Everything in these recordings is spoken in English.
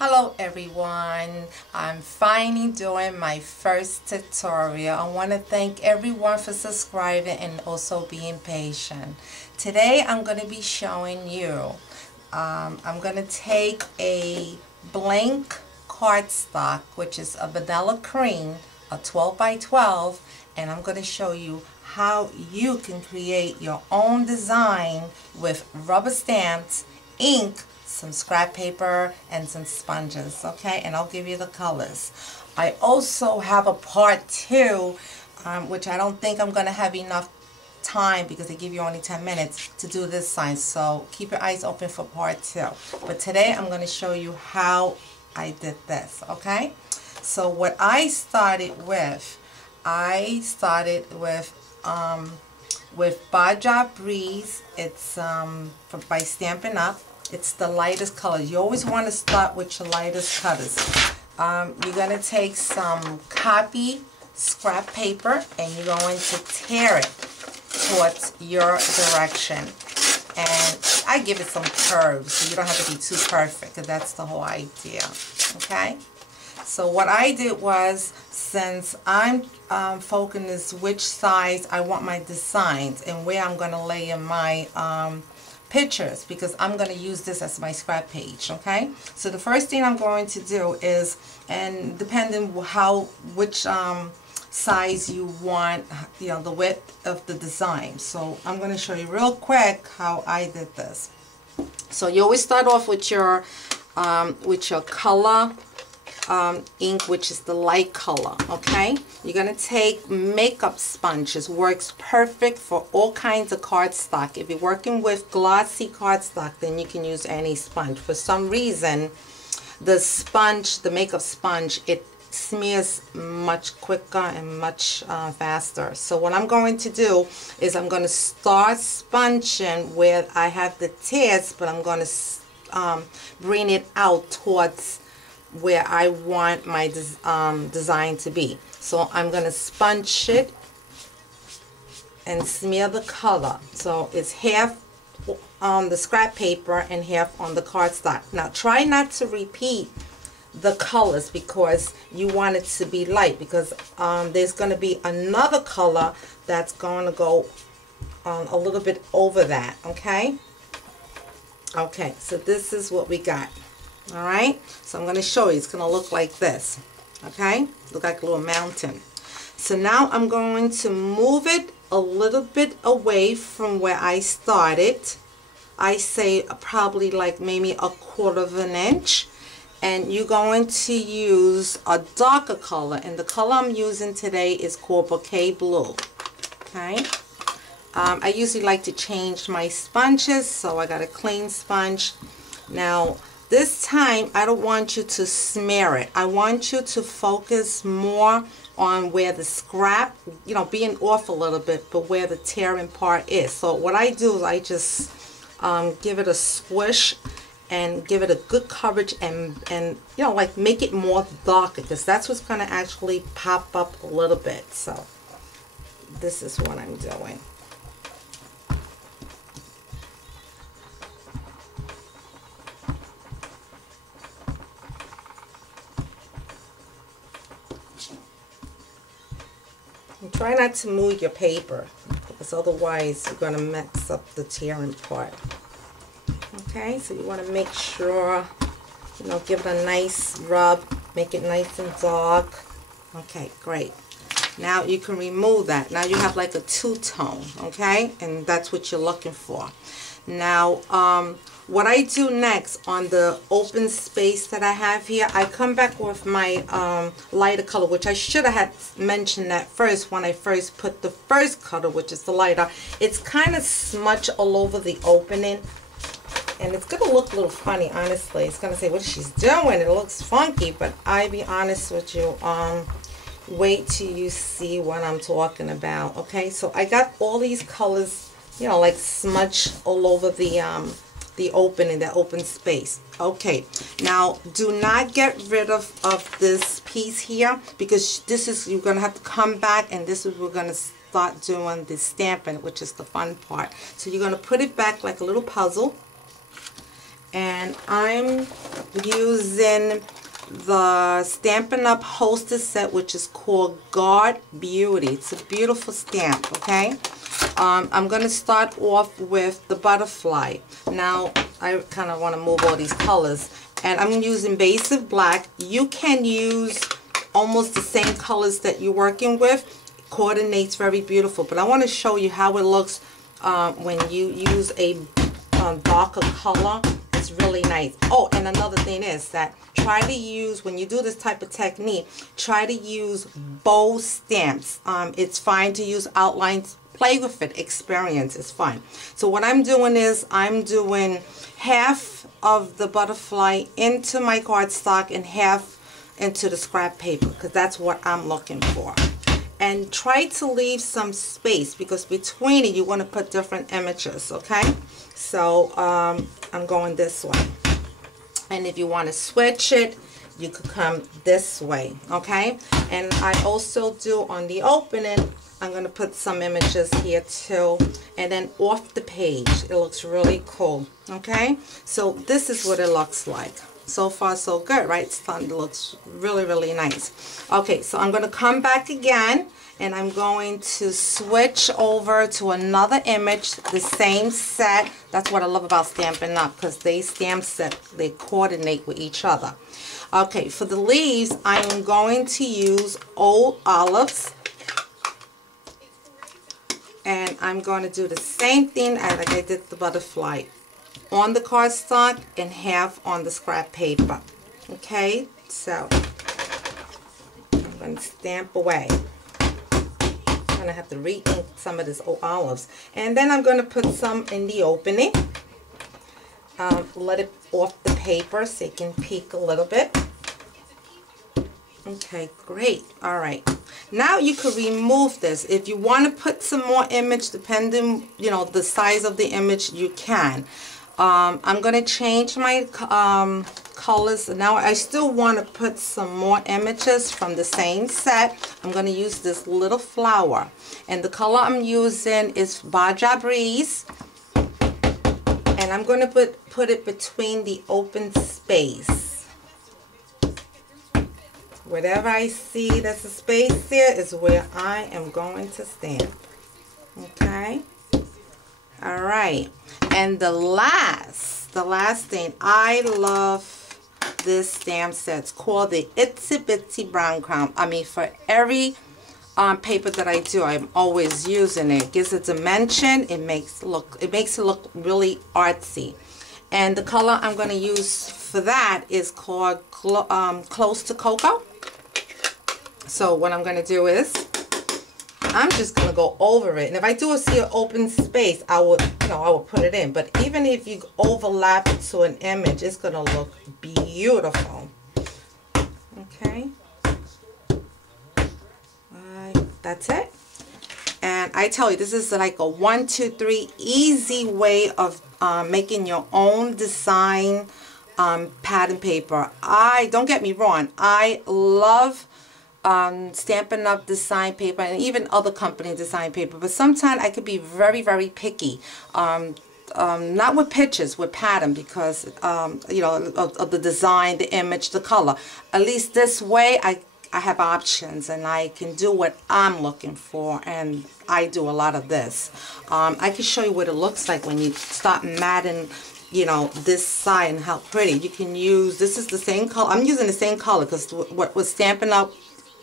Hello everyone, I'm finally doing my first tutorial. I want to thank everyone for subscribing and also being patient. Today I'm going to be showing you, I'm going to take a blank cardstock, which is a vanilla cream, a 12 by 12, and I'm going to show you how you can create your own design with rubber stamps, ink, some scrap paper, and some sponges, okay? And I'll give you the colors. I also have a part 2, which I don't think I'm going to have enough time because they give you only 10 minutes to do this sign, so keep your eyes open for part 2. But today I'm going to show you how I did this, okay? So what I started with Baja Breeze. It's by Stampin' Up. It's the lightest color. You always want to start with your lightest colors. You're going to take some copy scrap paper and you're going to tear it towards your direction. And I give it some curves, so you don't have to be too perfect, because that's the whole idea. Okay? So what I did was, since I'm focusing which size I want my designs and where I'm going to lay in my pictures, because I'm going to use this as my scrap page, okay? So the first thing I'm going to do is, and depending which size you want, the width of the design. So I'm going to show you real quick how I did this. So you always start off with your color ink, which is the light color, okay? You're going to take makeup sponges. Works perfect for all kinds of cardstock. If you're working with glossy cardstock, then you can use any sponge. For some reason, the makeup sponge, it smears much quicker and much faster. So what I'm going to do is I'm going to start sponging where I have the tears, but I'm going to bring it out towards where I want my design to be. So I'm going to sponge it and smear the color. So it's half on the scrap paper and half on the cardstock. Now try not to repeat the colors because you want it to be light, because there's going to be another color that's going to go a little bit over that, okay? Okay, so this is what we got. Alright, so I'm going to show you. It's going to look like this. Okay, look like a little mountain. So now I'm going to move it a little bit away from where I started. I say probably like maybe 1/4 of an inch. And you're going to use a darker color. And the color I'm using today is called Bouquet Blue. Okay. I usually like to change my sponges, so I got a clean sponge. Now, this time, I don't want you to smear it. I want you to focus more on where the scrap, being off a little bit, but where the tearing part is. So what I do is I just give it a squish and give it a good coverage and like make it more darker, because that's what's going to actually pop up a little bit. So this is what I'm doing. And try not to move your paper, because otherwise you're going to mess up the tearing part. Okay, so you want to make sure, give it a nice rub, make it nice and dark. Okay, great. Now you can remove that. Now you have like a two-tone, okay? And that's what you're looking for. Now, what I do next on the open space that I have here, I come back with my lighter color, which I should have had mentioned that first when I first put the first color, which is the lighter. It's kind of smudged all over the opening, and it's going to look a little funny, honestly. It's going to say, what is she doing? It looks funky, but I be honest with you, wait till you see what I'm talking about. Okay, so I got all these colors, like smudged all over the opening, the open space. Okay, now do not get rid of this piece here, because this is, you're going to have to come back, and this is, we're going to start doing the stamping, which is the fun part. So you're going to put it back like a little puzzle, and I'm using the Stampin' Up! Hostess set, which is called Guard Beauty. It's a beautiful stamp, okay? I'm going to start off with the butterfly. Now, I kind of want to move all these colors. And I'm using basic black. You can use almost the same colors that you're working with. It coordinates very beautiful. But I want to show you how it looks when you use a darker color. It's really nice. Oh, and another thing is that try to use, when you do this type of technique, try to use bold stamps. It's fine to use outlines. Play with it. Experience is fine. So what I'm doing is I'm doing half of the butterfly into my cardstock and half into the scrap paper, because that's what I'm looking for. And try to leave some space, because between it you want to put different images, okay? So I'm going this way. And if you want to switch it, you could come this way, okay? And I also do on the opening, I'm going to put some images here too. And then off the page, it looks really cool, okay? So this is what it looks like. So far so good, right? It's starting to look really, really nice. Okay, so I'm going to come back again, and I'm going to switch over to another image, the same set. That's what I love about Stampin' Up! Because they stamp set, they coordinate with each other. Okay, for the leaves, I am going to use Old Olives. And I'm going to do the same thing as like I did the butterfly. On the cardstock and half on the scrap paper. Okay, so I'm going to stamp away. I'm going to have to re-ink some of this Old Olives. And then I'm going to put some in the opening. Let it off the paper so it can peek a little bit. Okay, great. All right. Now you could remove this. If you want to put some more image, depending, you know, the size of the image, you can. I'm going to change my colors. Now I still want to put some more images from the same set. I'm going to use this little flower. And the color I'm using is Baja Breeze. And I'm going to put it between the open space. Whatever I see that's a space there is where I am going to stamp. Okay? All right. And the last thing, I love this stamp set. It's called the Itsy Bitsy Brown Crown. I mean, for every paper that I do, I'm always using it. It gives a dimension. It makes it look really artsy. And the color I'm going to use for that is called Close to Cocoa. So what I'm going to do is I'm just going to go over it. And if I do see an open space, I would put it in. But even if you overlap it to an image, it's going to look beautiful. Okay. That's it. And I tell you, this is like a 1, 2, 3 easy way of making your own design pattern paper. Don't get me wrong, I love Stampin' Up! Design paper, and even other company design paper, but sometimes I could be very, very picky. Not with pictures, with pattern, because you know, of the design, the image, the color. At least this way I have options, and I can do what I'm looking for, and I do a lot of this. I can show you what it looks like when you start matting, you know, this side, and how pretty. You can use, this is the same color. I'm using the same color because what was Stampin' Up!,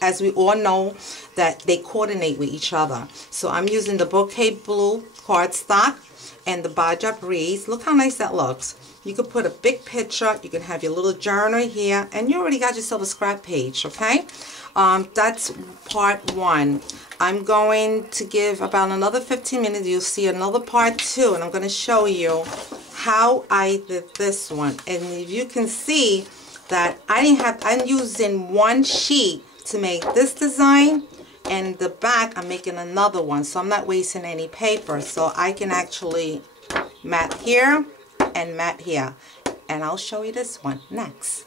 as we all know, that they coordinate with each other. So I'm using the Bouquet Blue cardstock and the Baja Breeze. Look how nice that looks. You could put a big picture. You can have your little journal here, and you already got yourself a scrap page, okay? That's part 1. I'm going to give about another 15 minutes. You'll see another part 2, and I'm going to show you how I did this one. And if you can see that I'm using one sheet to make this design, and the back I'm making another one, so I'm not wasting any paper, so I can actually mat here and mat here. And I'll show you this one next.